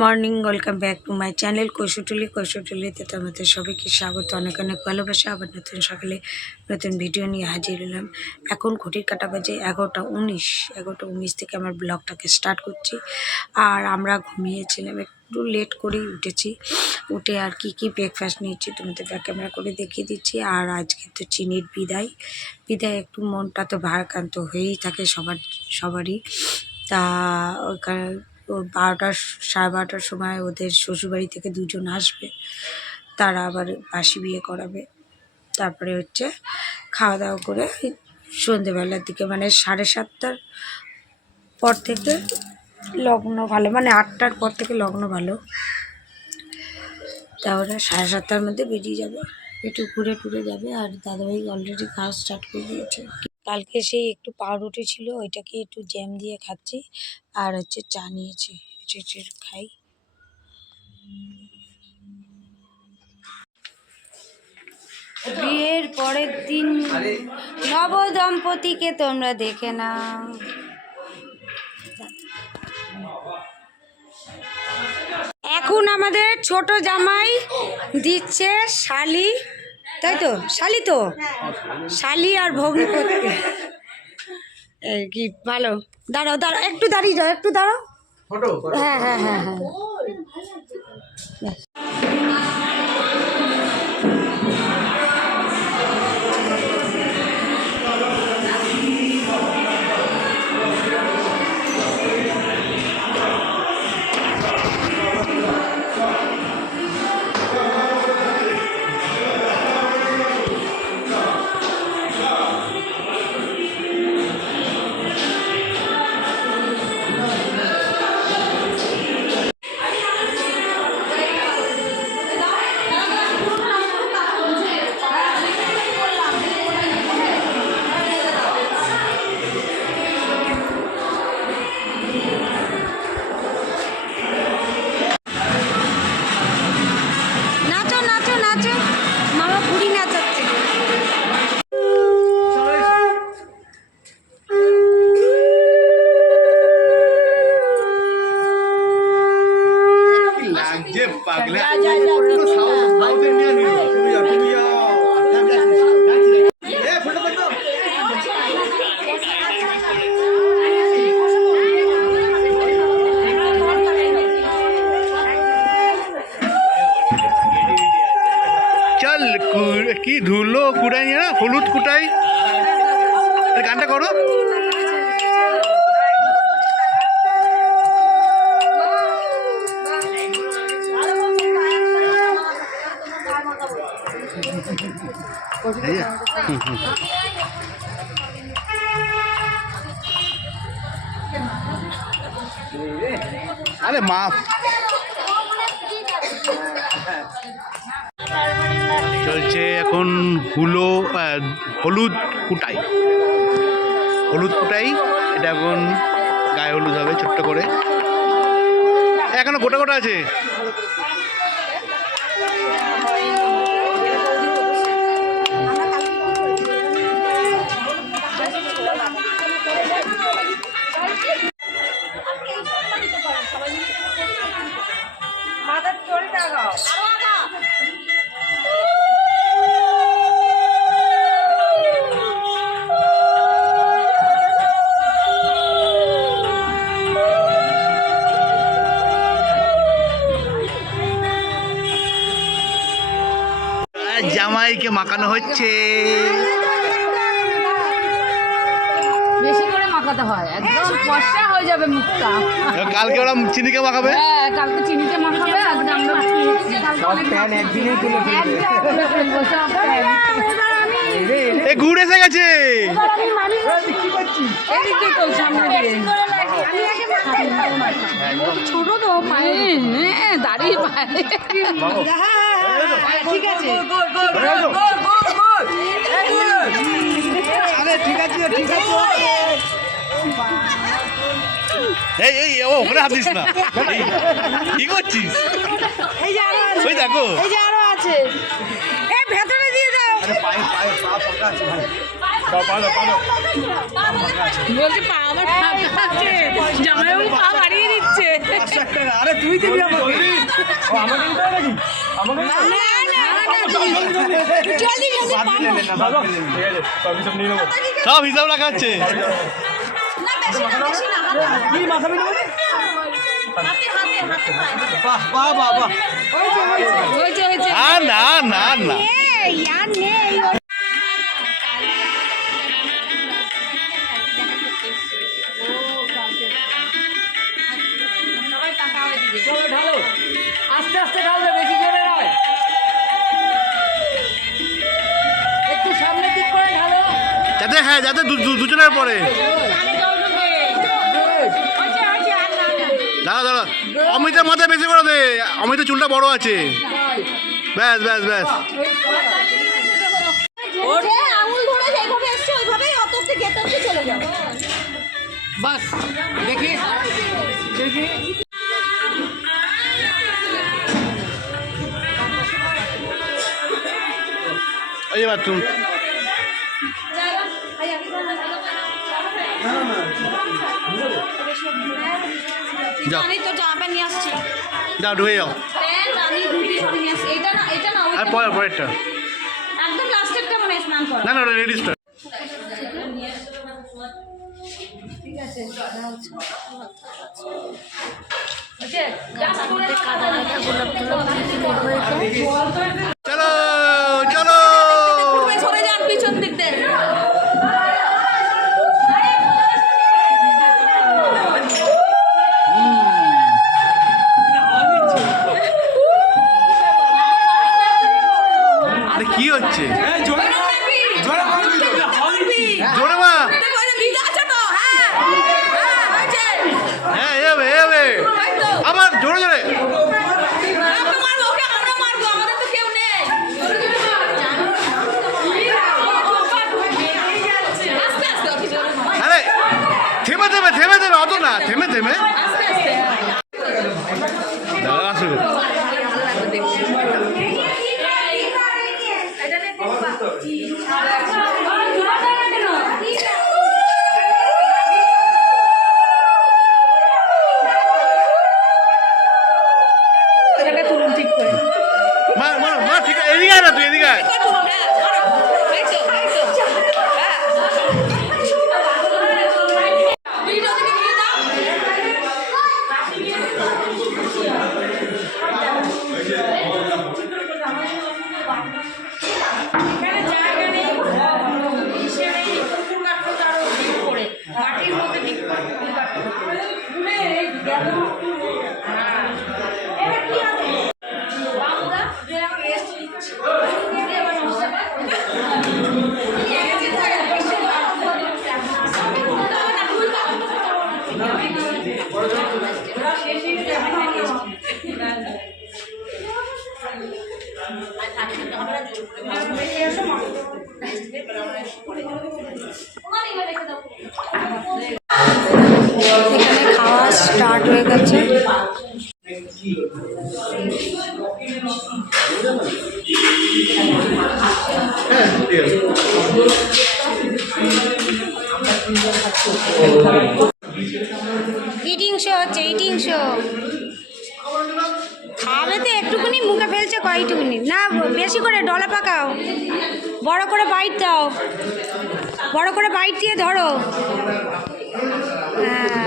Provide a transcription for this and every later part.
Morning, welcome back to my channel কৈশটুলি কৈশটুলিতে তোমাদের সবাইকে স্বাগত, অনেক অনেক ভালোবাসা। আবার নতুন সকালে নতুন ভিডিও নিয়ে হাজির হলাম। এখন ঘটির কাটা বাজে এগারোটা উনিশ এগারোটা উনিশ থেকে আমার ব্লগটাকে স্টার্ট করছি। আর আমরা ঘুমিয়েছিলাম, একটু লেট করেই উঠেছি। উঠে আর কি কি ব্রেকফাস্ট নিয়েছি তোমাদের ব্যাক ক্যামেরা করে দেখিয়ে দিচ্ছি। আর আজকে তো চিনির বিদায়। বিদায় একটু মনটা তো ভারাক্রান্ত হয়েই থাকে সবার, সবারই। তা ওখানে ও বারোটার সাড়ে বারোটার সময় ওদের শ্বশুরবাড়ি থেকে দুজন আসবে। তারা আবার বাসি বিয়ে করাবে। তারপরে হচ্ছে খাওয়া দাওয়া করে সন্ধেবেলার দিকে মানে সাড়ে সাতটার পর থেকে লগ্ন ভালো মানে আটটার পর থেকে লগ্ন ভালো। তাহলে সাড়ে সাতটার মধ্যে বেরিয়ে যাবে। একটু ঘুরে টুরে যাবে। আর দাদাভাই অলরেডি কাজ স্টার্ট করে দিয়েছে। কালকে সেই একটু পাউরুটি ছিল ওইটাকে একটু জ্যাম দিয়ে খাচ্ছি। আর হচ্ছে চা নিয়েছি খাই। বিয়ের পরের দিন নব দম্পতিকে তোমরা দেখে নাও। এখন আমাদের ছোট জামাই দিচ্ছে শালি। তাই তো? শালি তো? শালি আর ভগ্নিপতিকে এই কি ভালো। দাঁড়াও দাঁড়াও একটু দাঁড়িয়ে যাও একটু দাঁড়াও। হ্যাঁ হ্যাঁ হ্যাঁ হ্যাঁ। চলছে এখন হুলো হলুদ কুটাই। হলুদ কুটাই, এটা এখন গায়ে হলুদ হবে ছোট্ট করে। এখনও গোটা গোটা আছে? জামাইকে মাখানো হচ্ছে। বেশি করে মাখাতে হয় একদম ফর্সা হয়ে যাবে মুখটা। কালকে ওরা চিনিকে মাখাবে? হ্যাঁ কালকে মাখাবে আজকে আমরা। এ গুড় এসে গেছে। দিয়ে। ছোট তো পায়ে। হ্যাঁ, দাঁড়িয়ে পায়ে। ঠিক আছে। এই এই ও ওখানে হাত দিস না। এই, কি করছিস ওই দেখো। এই যে আরও আছে। এই ভেতরে দিয়ে দাও। পায়ে পায়ে পা পড়া আছে ভাই। বলছে পা আমার ফাঁকা আছে। জামাইবাবু পা বাড়িয়ে দিচ্ছে। আরে তুই দিবি আমাকে। ও আমাকে নাকি? আমাকে সব হিসাব। রাখাচ্ছে কি মাথা আর না না না। যাতে দুজনের পরে। দাঁড়া দাঁড়া। অমিতের মাথায় বেশি করে দে। অমিতের চুলটা বড় আছে। ব্যাস ব্যাস ব্যাস। বাস দেখি দেখি। এই এবার যাও। আমি তো জামা প্যান্ট নিয়ে আসছি। যাও ঢুকে যাও। প্যান্ট আমি দুটি সব নিয়ে আসছি। এটা না এটা না আর পরের পরেরটা। একদম লাস্টেরটা মনে স্নান করা। না না লেডিসটা চলো চলো না বেশি করে ডলা পাকাও। বড় করে বাইট দাও। বড় করে বাইট দিয়ে ধরো। হ্যাঁ।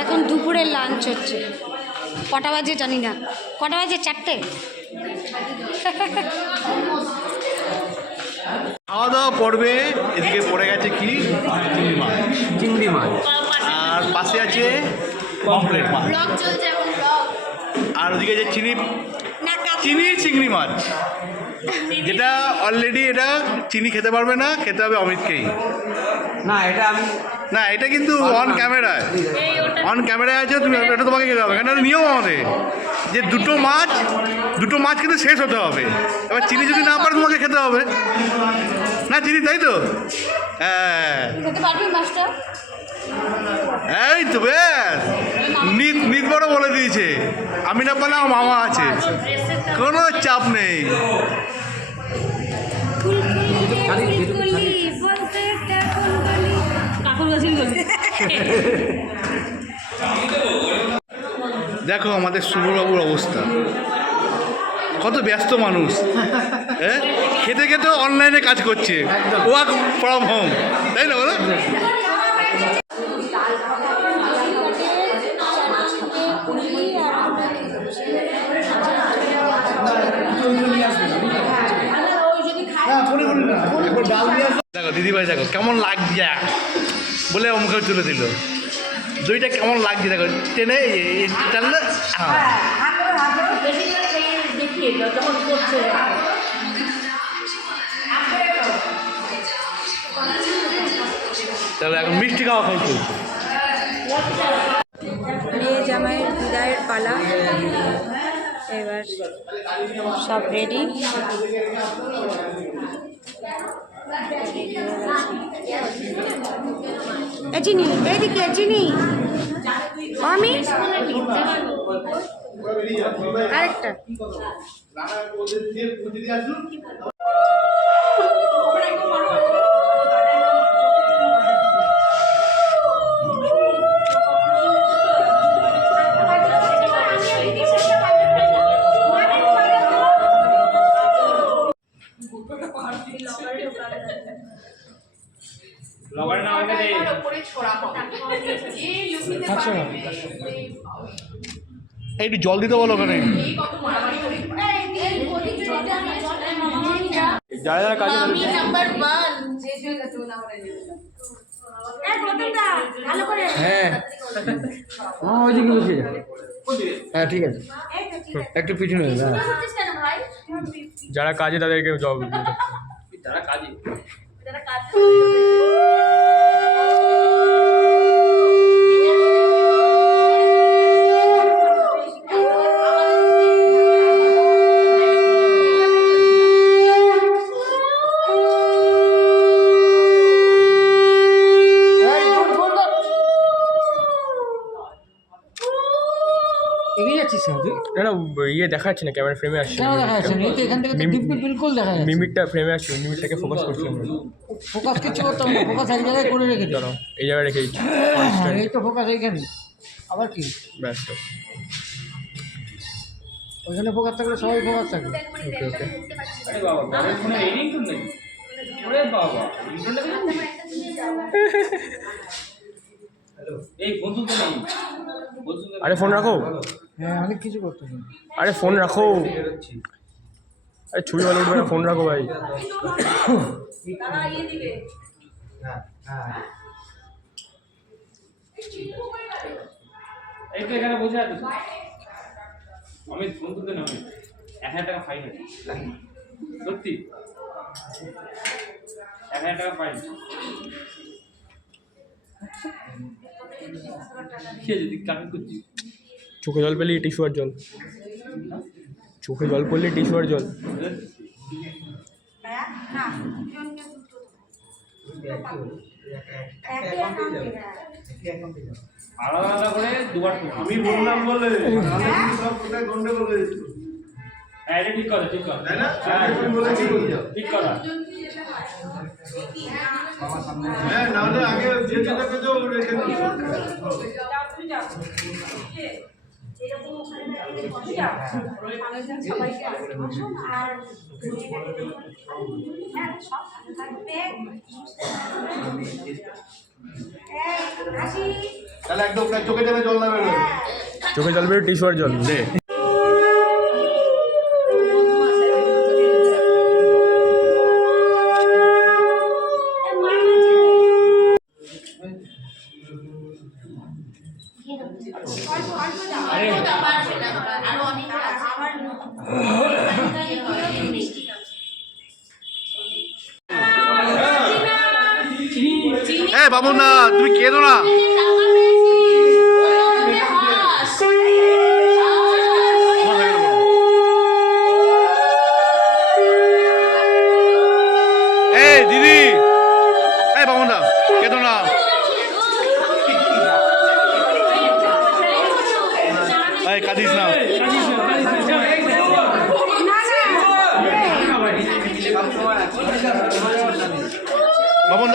এখন দুপুরের লাঞ্চ হচ্ছে। কটা বাজে জানি না। কটা বাজে চারটে? খাওয়া দাওয়া পড়বে এদিকে পড়ে গেছে কি? চিংড়ি মাছ। চিংড়ি মাছ। আর পাশে আছে পমফ্রেট মাছ। ব্লগ চলছে এখন ব্লগ। আর ওদিকে যে চিনি চিনি চিংড়ি মাছ। যেটা অলরেডি এটা চিনি খেতে পারবে না খেতে হবে অমিতকেই। না এটা আমি না এটা কিন্তু অন ক্যামেরায় অন ক্যামেরায় আছে তুমি এটা তোমাকে খেতে হবে। এটা নিয়ম আমাদের। যে দুটো মাছ দুটো মাছ কিন্তু শেষ হতে হবে। এবার চিনি যদি না পারে তোমাকে খেতে হবে। না চিনি তাই তো? হ্যাঁ। খেতে পারবি মাছটা? এই তো বেশ। নিত নিত বড় বলে দিয়েছে। আমি না পেলে আমার মামা আছে। কোনো চাপ নেই। কাকুর দেখো আমাদের শুভবাবুর অবস্থা। কত ব্যস্ত মানুষ হ্যাঁ? খেতে খেতে অনলাইনে কাজ করছে। ওয়ার্ক ফ্রম হোম তাই না বলো? দেখো দিদিভাই দেখো কেমন লাগছে? বলে মুখে তুলে দিল। দইটা কেমন লাগছে দেখো টেনে টানলে? হ্যাঁ। তাহলে এখন মিষ্টি খাওয়া খাই চলছে। মেয়ে জামাইয়ের বিদায়ের পালা। এবার সব রেডি চিনি এদিকে চিনি আমি আরেকটা। এই একটু জল দিতে বলো ওখানে। যারা যারা কাজে আমি নাম্বার ওয়ান হ্যাঁ। হ্যাঁ বসে। হ্যাঁ ঠিক আছে। একটু পিছনে। হ্যাঁ। যারা কাজে তাদেরকে জব যারা কাজে এগিয়ে না না ইয়ে দেখা যাচ্ছে না ক্যামেরা ফ্রেমে আসছে কেন দেখা যাচ্ছে না এই তো এখান থেকে তো বিলকুল দেখা যাচ্ছে মিমিটটা ফ্রেমে আসছে মিমিটটাকে ফোকাস করছিলাম না। ফোকাস কিছু করতে হবে না ফোকাস এক জায়গায় করে রেখে চলো এই জায়গায় রেখে দিচ্ছি। হ্যাঁ এই তো ফোকাস এইখানে আবার কি? ব্যাস ওইখানে ফোকাস থাকলে সবাই ফোকাস থাকবে। ওকে ওকে। আরে ফোন রাখো। হ্যাঁ অনেক কিছু করতে আরে ফোন রাখো। আরে ছবি ভালো উঠবে না ফোন রাখো ভাই। এই তো এখানে বসে আছিস আমি ফোন তুলতে না এক হাজার টাকা ফাইন সত্যি? এক হাজার টাকা ফাইন কে যদি চোখে জল পেলে টিস্যু আর জল। চোখে জল পড়লে টিস্যু আর জল। আলাদা আলাদা করে দুবার আমি বললাম বলে। হ্যাঁ ঠিক কথা ঠিক হ্যাঁ, ঠিক তাহলে একদম চোখে জলে জল নামে চোখে জল পেলে টিস্যু আর জল দে।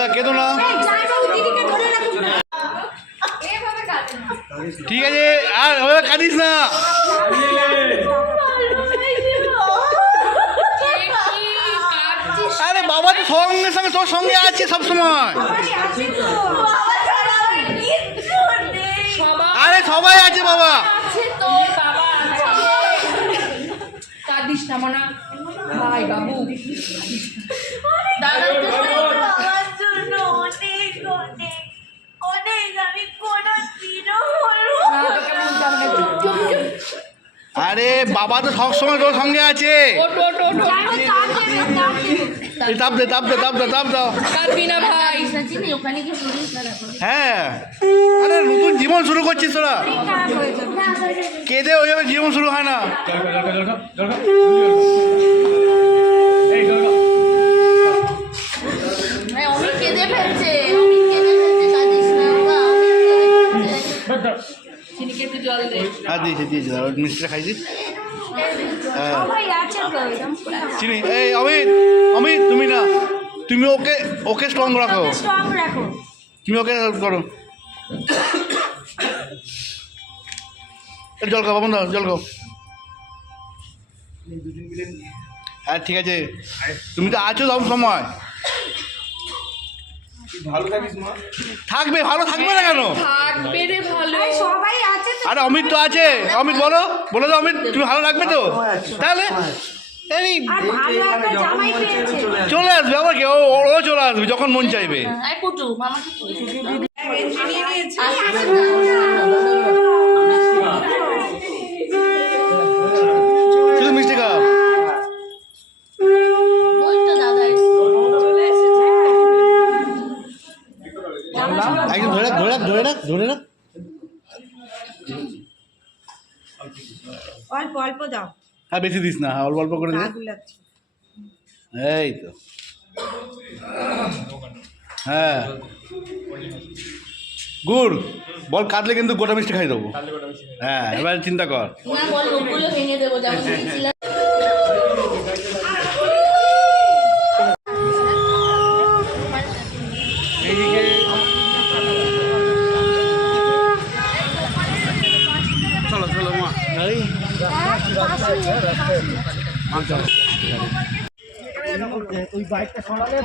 দা কেঁদো না। ঠিক আছে আর ওভাবে কাঁদিস না। আরে বাবা তো সঙ্গে সঙ্গে তোর সঙ্গে আছে সব সময়। আরে সবাই আছে বাবা। কাঁদিস না মনা। ভাই বাবু। দাদা বাবার জন্য অনেক অনেক অনেক আমি কোনো দিনও বলব না, তোকে বলতে হবে না। চুপ, চুপ, চুপ। আরে বাবা তো সব সময় তোর সঙ্গে আছে। তাপ দে তাপ দে তাপ দে তাপ দাও হ্যাঁ। আরে নতুন জীবন শুরু করছিস তোরা। কেঁদে ওই যাবে জীবন শুরু হয় না অমিত কেঁদে ফেলছে অমিত কেঁদে ফেলছে কাঁদিস না বাবা, অমিত কেঁদে ফেলছে। চিনিকে একটু জল দে হ্যাঁ দিয়েছি দিয়েছি দাঁড়াও মিষ্টিটা খাইছি। হ্যাঁ চিনি এই অমিত অমিত তুমি না তুমি ওকে ওকে স্ট্রং রাখো। তুমি ওকে help করো। জল খাও বাবন জল খাও। হ্যাঁ ঠিক আছে। তুমি তো আছো সব সময়। থাকবে ভালো থাকবে না কেন? থাকবে রে ভালো। আরে অমিত তো আছে। অমিত বলো। বলো তো অমিত তুমি ভালো লাগবে তো? তাহলে এই চলে আসবে। আবার কি? ও ও- ও চলে আসবে যখন মন চাইবে। একদম ধরে রাখ ধরে রাখ ধরে রাখ ধরে রাখ অল্প অল্প দাও হ্যাঁ বেশি দিস না হ্যাঁ অল্প অল্প করে এই তো হ্যাঁ গুড় বল কাটলে কিন্তু গোটা মিষ্টি খাই দেবো হ্যাঁ এবার চিন্তা কর না বল ওগুলো ভেঙে দেবো যেমন দিয়েছিলাম এইদিকে চলো চলো মা এই ওই বাইকটা সরালে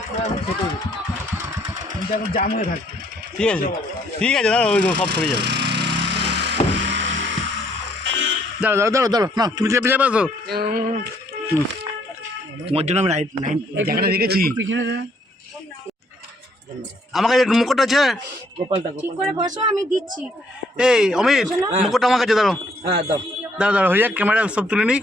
কিন্তু এখন জাম হয়ে থাকে। ঠিক আছে ঠিক আছে দাঁড়ো ওই সব সরে যাবে। দাঁড়ো দাঁড়ো দাঁড়ো দাঁড়ো না তুমি চেপে যাবে তো। তোমার জন্য আমি নাইট নাইট জায়গাটা রেখেছি আমার কাছে একটু মুকুট আছে? ঠিক করে বসো আমি দিচ্ছি। এই অমিত মুকুটটা আমার কাছে দাঁড়ো হ্যাঁ দাও দাঁড়ো দাঁড়ো হয়ে যাক ক্যামেরা সব তুলে নিই।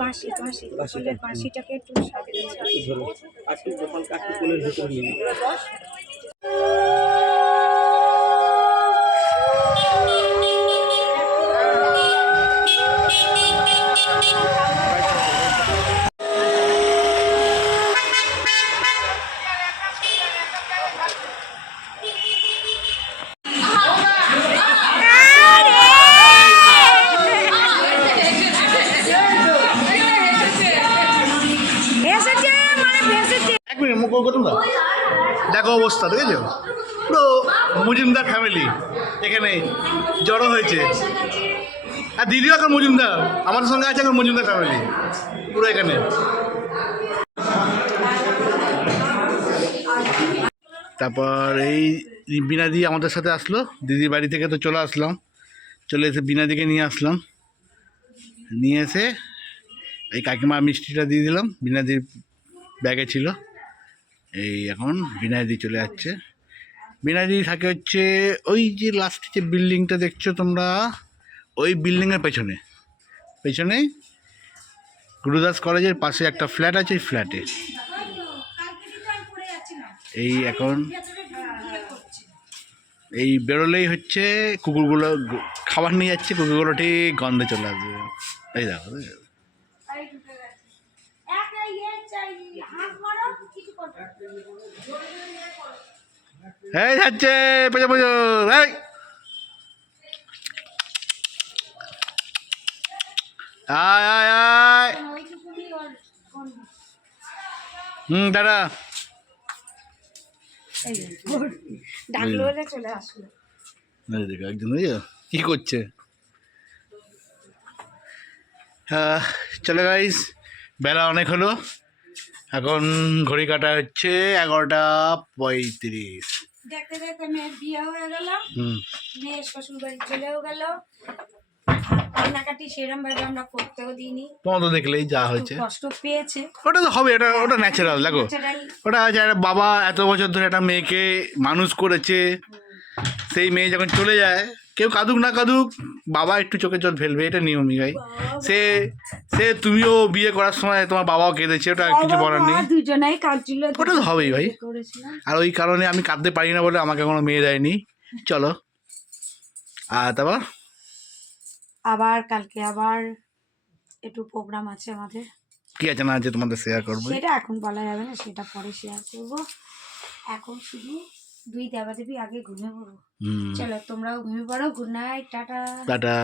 বাঁশি বাঁশি গোপালের বাঁশিটাকে একটু সাজিয়ে এসেছে আমাদের সঙ্গে আছে এখন মজুমদার ফ্যামিলি পুরো এখানে। তারপর এই বিনাদি আমাদের সাথে আসলো, দিদির বাড়ি থেকে তো চলে আসলাম। চলে এসে বিনাদিকে নিয়ে আসলাম। নিয়ে এসে এই কাকিমা মিষ্টিটা দিয়ে দিলাম, বিনাদির ব্যাগে ছিল। এই এখন বিনাদি চলে যাচ্ছে। বিনাদি থাকে হচ্ছে ওই যে লাস্টে যে বিল্ডিংটা দেখছ তোমরা, ওই বিল্ডিংয়ের পেছনে। পেছনে গুরুদাস কলেজের পাশে একটা ফ্ল্যাট আছে এই ফ্ল্যাটে এই এখন এই বেরোলেই হচ্ছে কুকুরগুলো খাবার নিয়ে যাচ্ছে, কুকুরগুলো ঠিক গন্ধে চলে আসবে। এই দেখো। এই যাচ্ছে পেঁচা, এই। আয় আয় আয়। হুম দাদা দেখো কি করছে? চলো গাইস বেলা অনেক হলো। এখন ঘড়ি কাটা হচ্ছে এগারোটা পঁয়ত্রিশ। দেখতে দেখতে মেয়ের বিয়ে হয়ে গেল। হুম। মেয়ের শ্বশুর বাড়ি চলেও গেল। কান্নাকাটি সেরম ভাবে আমরা করতেও দিইনি। তোমার তো দেখলেই যা হয়েছে। কষ্ট পেয়েছে। ওটা তো হবে এটা ওটা ন্যাচারাল দেখো। ওটা একটা বাবা এত বছর ধরে একটা মেয়েকে মানুষ করেছে। সেই মেয়ে যখন চলে যায় কেউ কাঁদুক না কাঁদুক বাবা একটু চোখে জল ফেলবে এটা নিয়মই ভাই। সে সে তুমিও বিয়ে করার সময় তোমার বাবাও কেঁদেছে ওটা কিছু বলার নেই। দুজনেই কাঁদছিল। ওটা তো হবেই ভাই। আর ওই কারণে আমি কাঁদতে পারি না বলে আমাকে কোনো মেয়ে দেয়নি। চলো। আর তারপর? আবার কালকে আবার একটু প্রোগ্রাম আছে আমাদের। কি আছে না আছে তোমাদের শেয়ার করব? সেটা এখন বলা যাবে না সেটা পরে শেয়ার করব। এখন শুধু দুই দেবা দেবী আগে ঘুমিয়ে পড়ো চলো তোমরাও ঘুমিয়ে পড়ো গুড নাইট টাটা। টাটা।